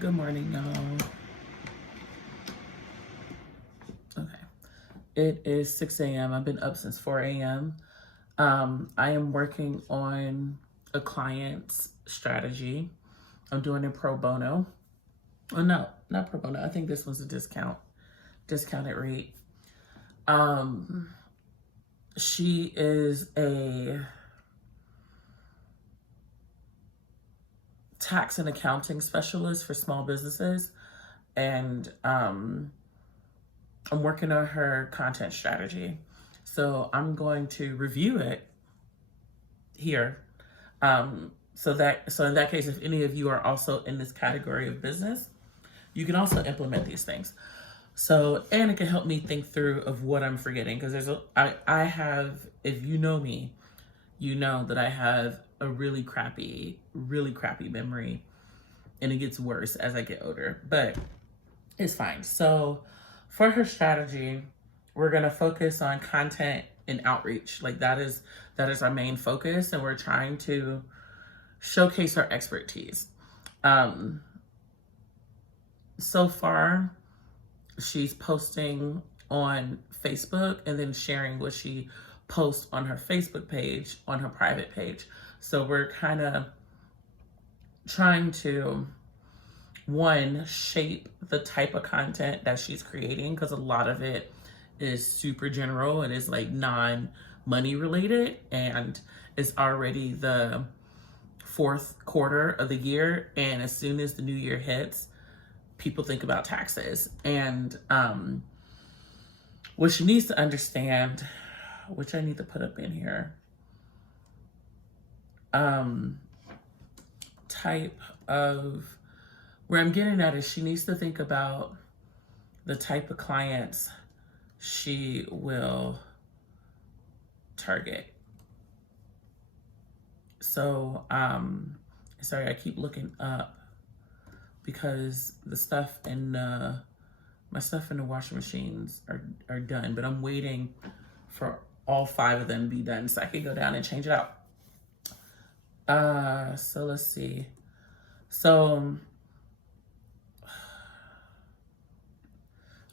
Good morning, y'all. Okay. It is 6 a.m. I've been up since 4 a.m. I am working on a client's strategy. I'm doing it pro bono. Oh, no, not pro bono. I think this one's a discounted rate. She is a tax and accounting specialist for small businesses. And I'm working on her content strategy. So I'm going to review it here. So in that case, if any of you are also in this category of business, you can also implement these things. So, and it can help me think through of what I'm forgetting, because I have, if you know me, you know that I have a really crappy memory, and it gets worse as I get older, but it's fine. So for her strategy, we're going to focus on content and outreach. Like that is our main focus, and we're trying to showcase our expertise. So far, she's posting on Facebook and then sharing what she posts on her Facebook page, on her private page. So we're kind of trying to, one, shape the type of content that she's creating, because a lot of it is super general and is like non-money related, and it's already the fourth quarter of the year, and as soon as the new year hits, people think about taxes. And what she needs to understand, which I need to put up in here, type of, where I'm getting at is she needs to think about the type of clients she will target. So, sorry, I keep looking up because the stuff in my stuff in the washing machines are done, but I'm waiting for all 5 of them to be done so I can go down and change it out. So let's see. So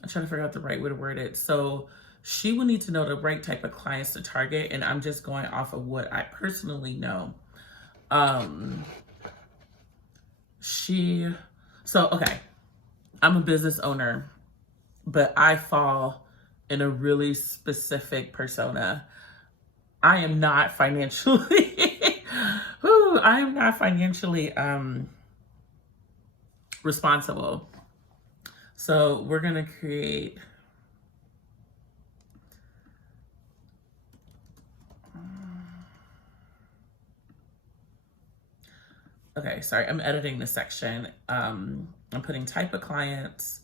I'm trying to figure out the right way to word it. So she will need to know the right type of clients to target, and I'm just going off of what I personally know. Okay, I'm a business owner, but I fall in a really specific persona. I am not financially, I am not financially responsible. So we're gonna create, okay, sorry, I'm editing this section. I'm putting type of clients,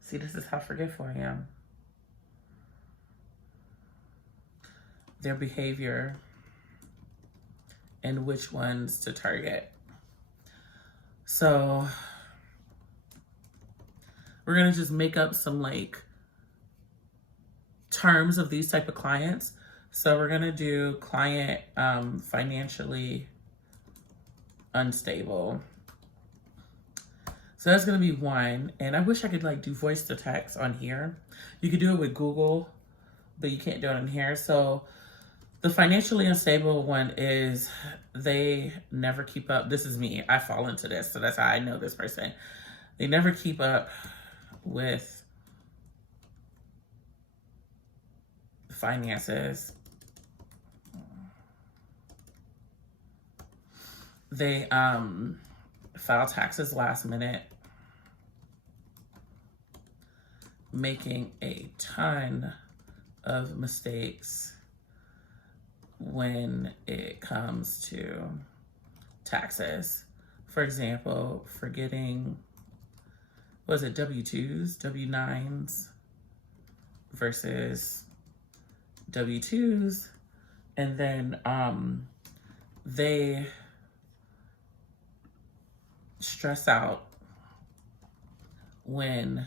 see, this is how forgetful I am. Their behavior and which ones to target. So we're gonna just make up some like terms of these type of clients. So we're gonna do client financially unstable. So that's gonna be one. And I wish I could like do voice to text on here. You could do it with Google, but you can't do it in here. So the financially unstable one is they never keep up. This is me. I fall into this. So that's how I know this person. They never keep up with finances. They file taxes last minute, making a ton of mistakes when it comes to taxes. For example, forgetting, was it W-2s, W-9s versus W-2s. And then they stress out when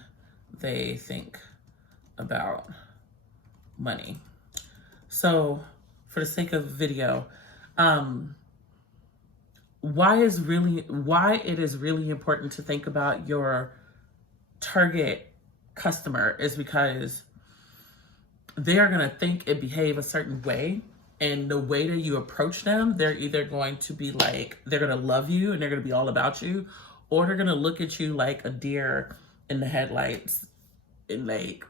they think about money. So for the sake of video, um, why it is really important to think about your target customer is because they are going to think and behave a certain way. And the way that you approach them, they're either going to be like, they're going to love you and they're going to be all about you, or they're going to look at you like a deer in the headlights and like,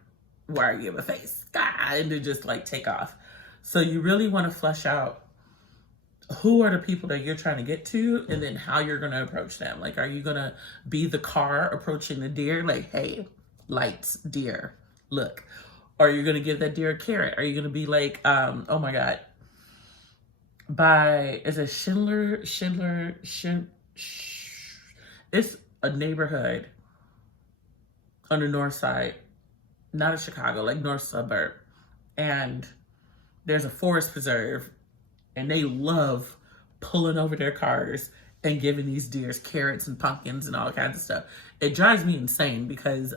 why are you in my face? God, and then just like take off. So you really want to flesh out who are the people that you're trying to get to, and then how you're going to approach them. Like, are you going to be the car approaching the deer? Like, hey, lights, deer, look. Are you going to give that deer a carrot? Are you going to be like, oh my God, is it Schindler, it's a neighborhood on the north side, not of Chicago, like north suburb. And there's a forest preserve, and they love pulling over their cars and giving these deers carrots and pumpkins and all kinds of stuff. It drives me insane because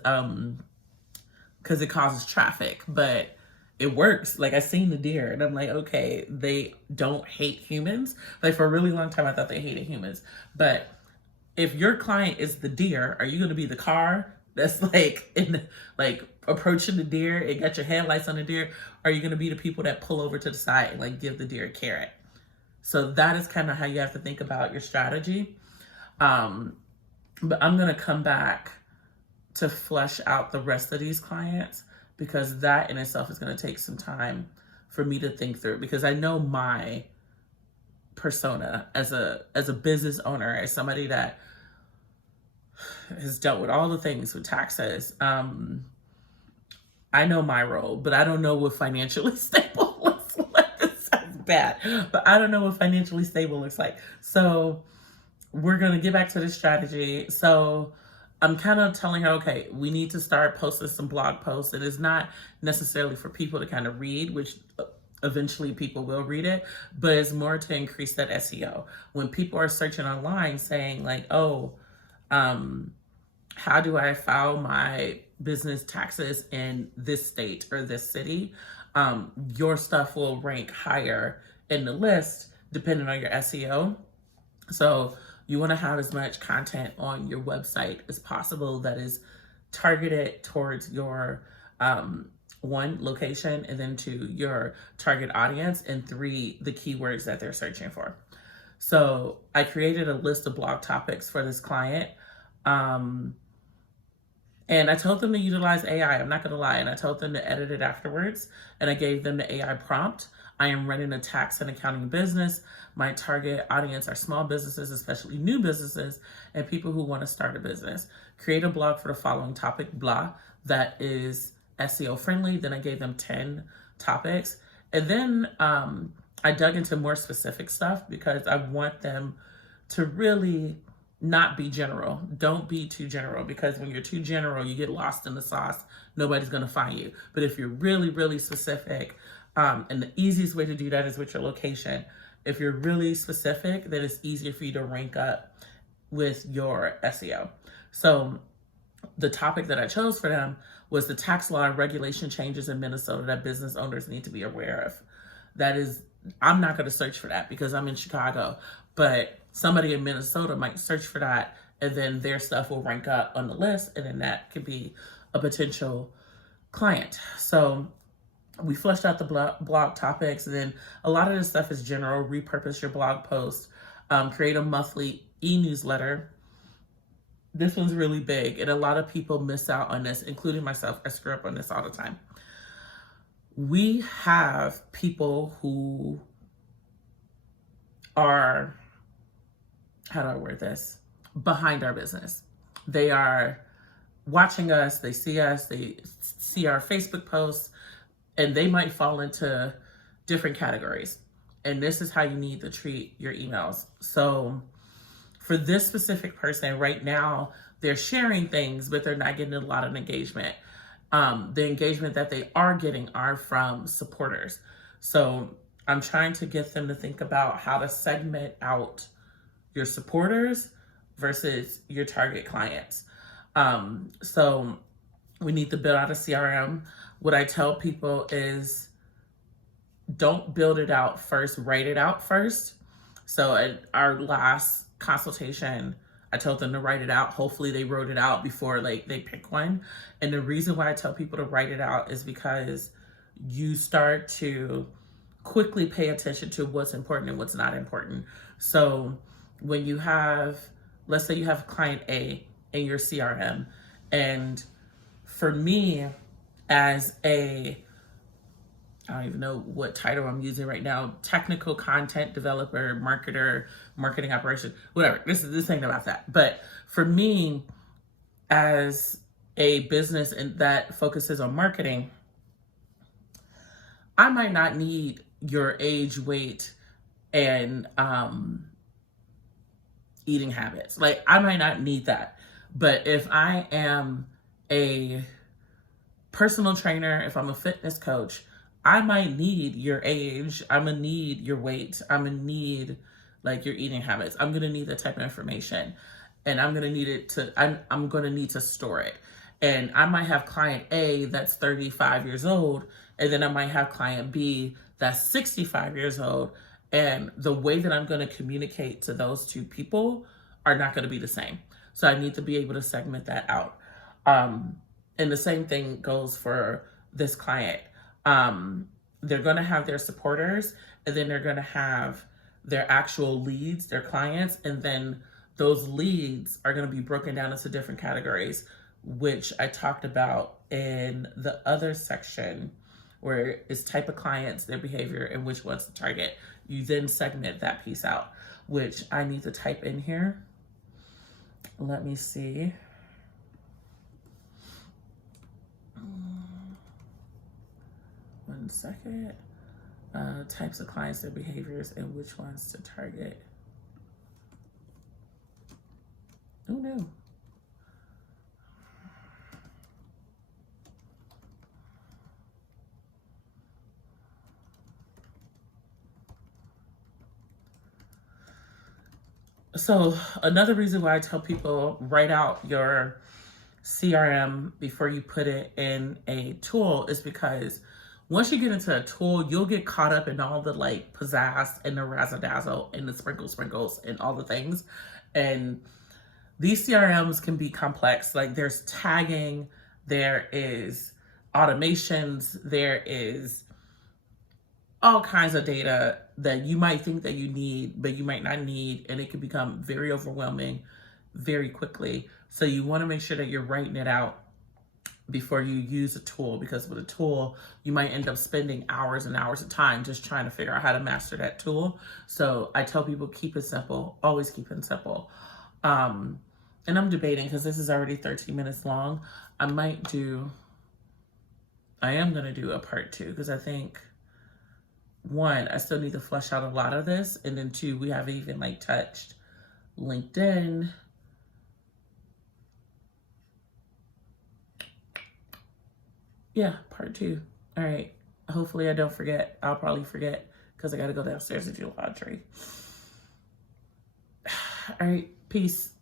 it causes traffic, but it works. Like, I seen the deer and I'm like, okay, they don't hate humans. Like, for a really long time, I thought they hated humans. But if your client is the deer, are you going to be the car that's like approaching the deer and got your headlights on the deer? Are you going to be the people that pull over to the side and like give the deer a carrot? So that is kind of how you have to think about your strategy. But I'm going to come back to flesh out the rest of these clients, because that in itself is going to take some time for me to think through, because I know my persona as a business owner, as somebody that has dealt with all the things with taxes. I know my role, but I don't know what financially stable looks like. This sounds bad, but I don't know what financially stable looks like. So we're going to get back to the strategy. So I'm kind of telling her, okay, we need to start posting some blog posts. It is not necessarily for people to kind of read, which eventually people will read it, but it's more to increase that SEO. When people are searching online saying like, oh, how do I file my business taxes in this state or this city? Your stuff will rank higher in the list depending on your SEO. So you want to have as much content on your website as possible that is targeted towards your one, location, and then two, your target audience, and three, the keywords that they're searching for. So I created a list of blog topics for this client. And I told them to utilize AI. I'm not going to lie. And I told them to edit it afterwards. And I gave them the AI prompt. I am running a tax and accounting business. My target audience are small businesses, especially new businesses, and people who want to start a business. Create a blog for the following topic, blah, that is SEO friendly. Then I gave them 10 topics. And then I dug into more specific stuff because I want them to really not be general. Don't be too general, because when you're too general, you get lost in the sauce. Nobody's going to find you. But if you're really, really specific, and the easiest way to do that is with your location. If you're really specific, then it's easier for you to rank up with your SEO. So the topic that I chose for them was the tax law and regulation changes in Minnesota that business owners need to be aware of. That is, I'm not going to search for that because I'm in Chicago, but somebody in Minnesota might search for that, and then their stuff will rank up on the list, and then that could be a potential client. So we fleshed out the blog topics, and then a lot of this stuff is general. Repurpose your blog post, create a monthly e-newsletter. This one's really big, and a lot of people miss out on this, including myself. I screw up on this all the time. We have people who are, how do I word this, behind our business. They are watching us, they see our Facebook posts, and they might fall into different categories. And this is how you need to treat your emails. So for this specific person right now, they're sharing things, but they're not getting a lot of engagement. The engagement that they are getting are from supporters. So I'm trying to get them to think about how to segment out your supporters versus your target clients. So we need to build out a CRM. What I tell people is don't build it out first, write it out first. So at our last consultation, I told them to write it out. Hopefully they wrote it out before like they pick one. And the reason why I tell people to write it out is because you start to quickly pay attention to what's important and what's not important. So when you have, let's say you have client A in your CRM, and for me as a, I don't even know what title I'm using right now, technical content developer, marketer, marketing operation, whatever. This ain't about that. But for me, as a business that focuses on marketing, I might not need your age, weight, and eating habits. Like, I might not need that. But if I am a personal trainer, if I'm a fitness coach, I might need your age. I'm gonna need your weight. I'm gonna need like your eating habits. I'm gonna need that type of information, and I'm gonna need it to. I'm gonna need to store it. And I might have client A that's 35 years old, and then I might have client B that's 65 years old. And the way that I'm gonna communicate to those two people are not gonna be the same. So I need to be able to segment that out. And the same thing goes for this client. They're going to have their supporters, and then they're going to have their actual leads, their clients, and then those leads are going to be broken down into different categories, which I talked about in the other section, where it's type of clients, their behavior, and which one's the target. You then segment that piece out, which I need to type in here. Let me see. One second. Types of clients, their behaviors, and which ones to target. Oh no. So another reason why I tell people write out your CRM before you put it in a tool is because once you get into a tool, you'll get caught up in all the like pizzazz and the razzle dazzle and the sprinkles and all the things. And these CRMs can be complex. Like there's tagging, there is automations, there is all kinds of data that you might think that you need, but you might not need, and it can become very overwhelming very quickly. So you want to make sure that you're writing it out before you use a tool, because with a tool, you might end up spending hours and hours of time just trying to figure out how to master that tool. So I tell people, keep it simple, always keep it simple. And I'm debating, because this is already 13 minutes long, I am going to do a part 2, because I think, 1, I still need to flesh out a lot of this, and then 2, we haven't even like touched LinkedIn. Yeah, part 2. All right. Hopefully I don't forget. I'll probably forget because I got to go downstairs and do laundry. All right. Peace.